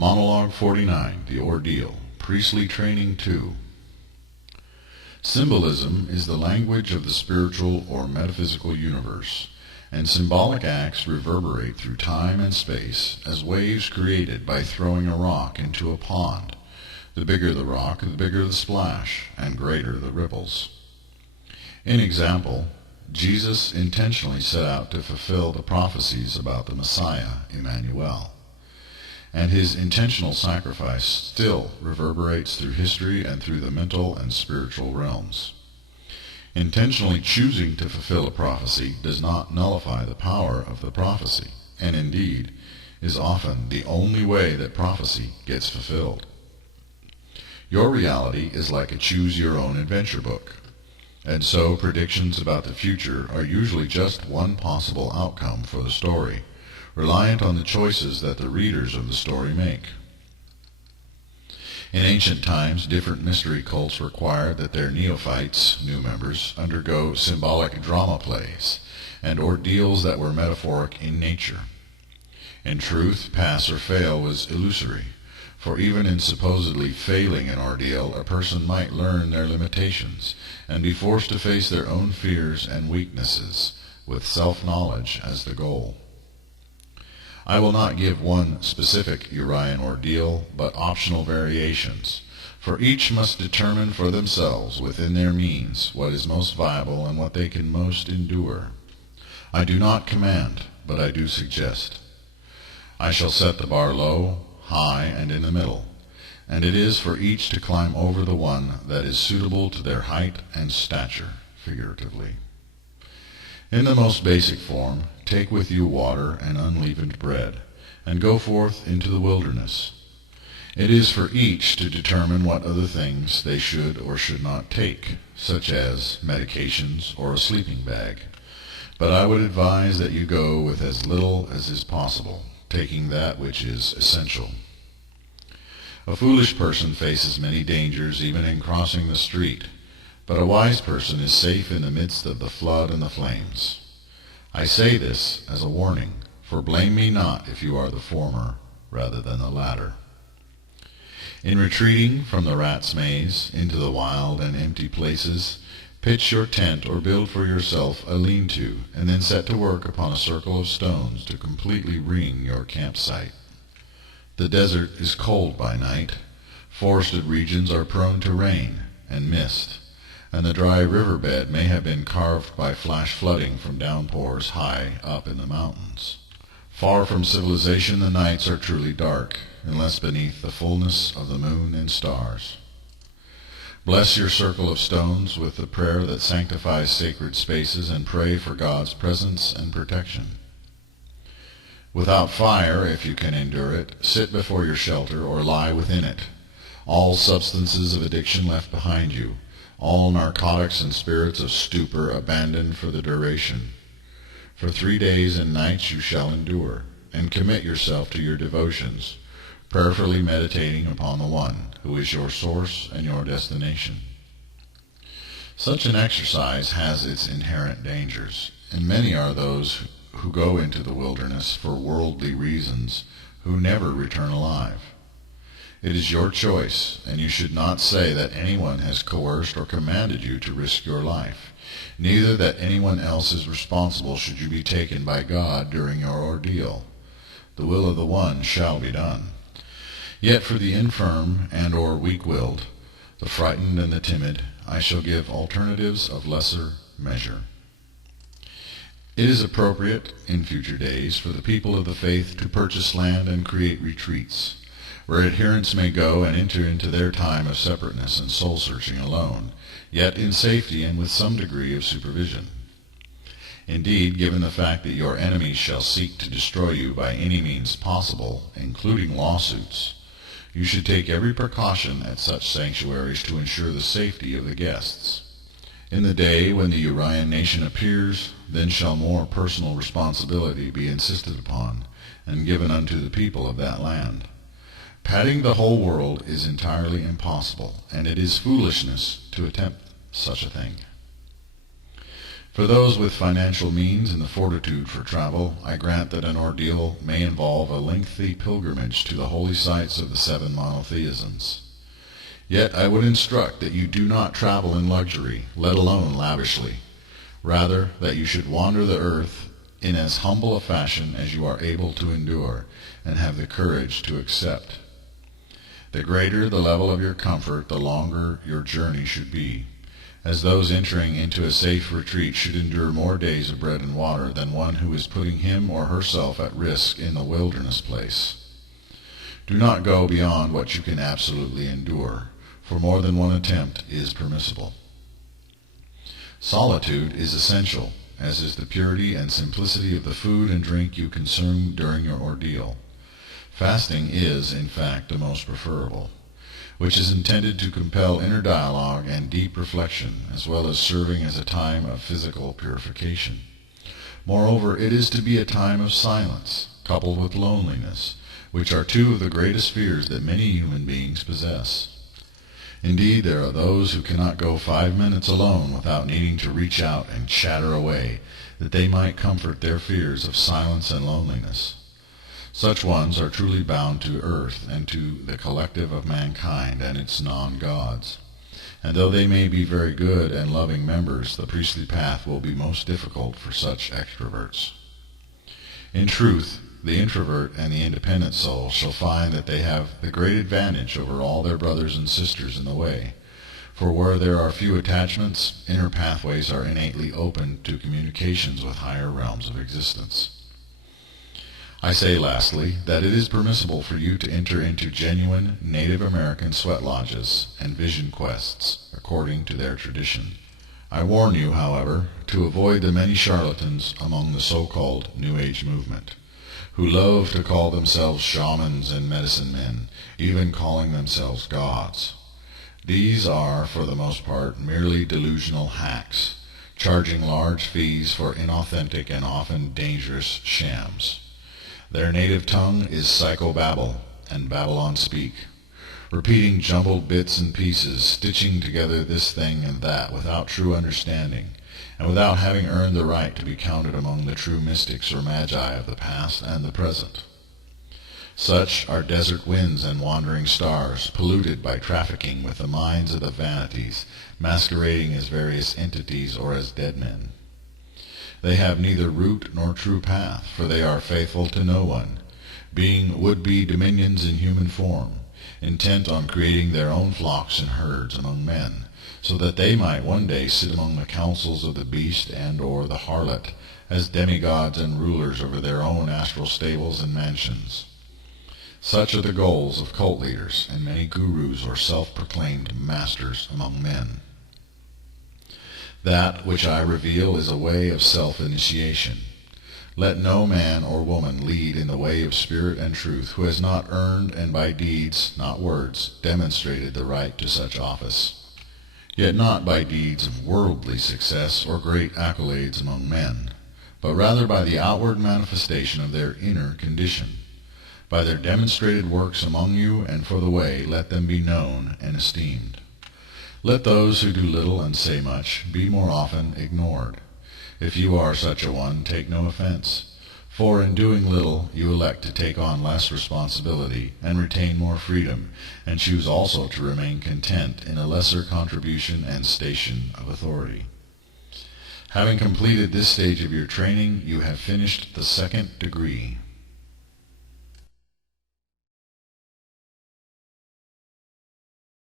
Monologue 49, The Ordeal, Priestly Training 2. Symbolism is the language of the spiritual or metaphysical universe, and symbolic acts reverberate through time and space as waves created by throwing a rock into a pond. The bigger the rock, the bigger the splash, and greater the ripples. In example, Jesus intentionally set out to fulfill the prophecies about the Messiah, Emmanuel, and his intentional sacrifice still reverberates through history and through the mental and spiritual realms. Intentionally choosing to fulfill a prophecy does not nullify the power of the prophecy, and indeed is often the only way that prophecy gets fulfilled. Your reality is like a choose-your-own-adventure book, and so predictions about the future are usually just one possible outcome for the story, reliant on the choices that the readers of the story make. In ancient times, different mystery cults required that their neophytes, new members, undergo symbolic drama plays and ordeals that were metaphoric in nature. In truth, pass or fail was illusory, for even in supposedly failing an ordeal, a person might learn their limitations and be forced to face their own fears and weaknesses, with self-knowledge as the goal. I will not give one specific Urian ordeal, but optional variations, for each must determine for themselves within their means what is most viable and what they can most endure. I do not command, but I do suggest. I shall set the bar low, high, and in the middle, and it is for each to climb over the one that is suitable to their height and stature, figuratively. In the most basic form, take with you water and unleavened bread, and go forth into the wilderness. It is for each to determine what other things they should or should not take, such as medications or a sleeping bag. But I would advise that you go with as little as is possible, taking that which is essential. A foolish person faces many dangers even in crossing the street, but a wise person is safe in the midst of the flood and the flames. I say this as a warning, for blame me not if you are the former rather than the latter. In retreating from the rat's maze into the wild and empty places, pitch your tent or build for yourself a lean-to, and then set to work upon a circle of stones to completely ring your campsite. The desert is cold by night, forested regions are prone to rain and mist, and the dry riverbed may have been carved by flash flooding from downpours high up in the mountains. Far from civilization, the nights are truly dark, unless beneath the fullness of the moon and stars. Bless your circle of stones with the prayer that sanctifies sacred spaces, and pray for God's presence and protection. Without fire, if you can endure it, sit before your shelter or lie within it. All substances of addiction left behind you, all narcotics and spirits of stupor abandoned for the duration. For 3 days and nights you shall endure, and commit yourself to your devotions, prayerfully meditating upon the One who is your source and your destination. Such an exercise has its inherent dangers, and many are those who go into the wilderness for worldly reasons who never return alive. It is your choice, and you should not say that anyone has coerced or commanded you to risk your life, neither that anyone else is responsible should you be taken by God during your ordeal. The will of the One shall be done. Yet for the infirm and or weak-willed, the frightened and the timid, I shall give alternatives of lesser measure. It is appropriate in future days for the people of the faith to purchase land and create retreats, where adherents may go and enter into their time of separateness and soul-searching alone, yet in safety and with some degree of supervision. Indeed, given the fact that your enemies shall seek to destroy you by any means possible, including lawsuits, you should take every precaution at such sanctuaries to ensure the safety of the guests. In the day when the Urian nation appears, then shall more personal responsibility be insisted upon and given unto the people of that land. Patting the whole world is entirely impossible, and it is foolishness to attempt such a thing. For those with financial means and the fortitude for travel, I grant that an ordeal may involve a lengthy pilgrimage to the holy sites of the 7 monotheisms. Yet I would instruct that you do not travel in luxury, let alone lavishly. Rather, that you should wander the earth in as humble a fashion as you are able to endure, and have the courage to accept. The greater the level of your comfort, the longer your journey should be, as those entering into a safe retreat should endure more days of bread and water than one who is putting him or herself at risk in the wilderness place. Do not go beyond what you can absolutely endure, for more than one attempt is permissible. Solitude is essential, as is the purity and simplicity of the food and drink you consume during your ordeal. Fasting is, in fact, the most preferable, which is intended to compel inner dialogue and deep reflection, as well as serving as a time of physical purification. Moreover, it is to be a time of silence, coupled with loneliness, which are 2 of the greatest fears that many human beings possess. Indeed, there are those who cannot go 5 minutes alone without needing to reach out and chatter away, that they might comfort their fears of silence and loneliness. Such ones are truly bound to earth and to the collective of mankind and its non-gods. And though they may be very good and loving members, the priestly path will be most difficult for such extroverts. In truth, the introvert and the independent soul shall find that they have the great advantage over all their brothers and sisters in the way, for where there are few attachments, inner pathways are innately open to communications with higher realms of existence. I say, lastly, that it is permissible for you to enter into genuine Native American sweat lodges and vision quests, according to their tradition. I warn you, however, to avoid the many charlatans among the so-called New Age movement, who love to call themselves shamans and medicine men, even calling themselves gods. These are, for the most part, merely delusional hacks, charging large fees for inauthentic and often dangerous shams. Their native tongue is psychobabble and Babylon speak, repeating jumbled bits and pieces, stitching together this thing and that without true understanding, and without having earned the right to be counted among the true mystics or magi of the past and the present. Such are desert winds and wandering stars, polluted by trafficking with the minds of the vanities, masquerading as various entities or as dead men. They have neither root nor true path, for they are faithful to no one, being would-be dominions in human form, intent on creating their own flocks and herds among men, so that they might one day sit among the councils of the beast and or the harlot, as demigods and rulers over their own astral stables and mansions. Such are the goals of cult leaders and many gurus or self-proclaimed masters among men. That which I reveal is a way of self-initiation. Let no man or woman lead in the way of spirit and truth who has not earned and by deeds, not words, demonstrated the right to such office. Yet not by deeds of worldly success or great accolades among men, but rather by the outward manifestation of their inner condition. By their demonstrated works among you and for the way, let them be known and esteemed. Let those who do little and say much be more often ignored. If you are such a one, take no offense, for in doing little you elect to take on less responsibility and retain more freedom, and choose also to remain content in a lesser contribution and station of authority. Having completed this stage of your training, you have finished the 2nd degree.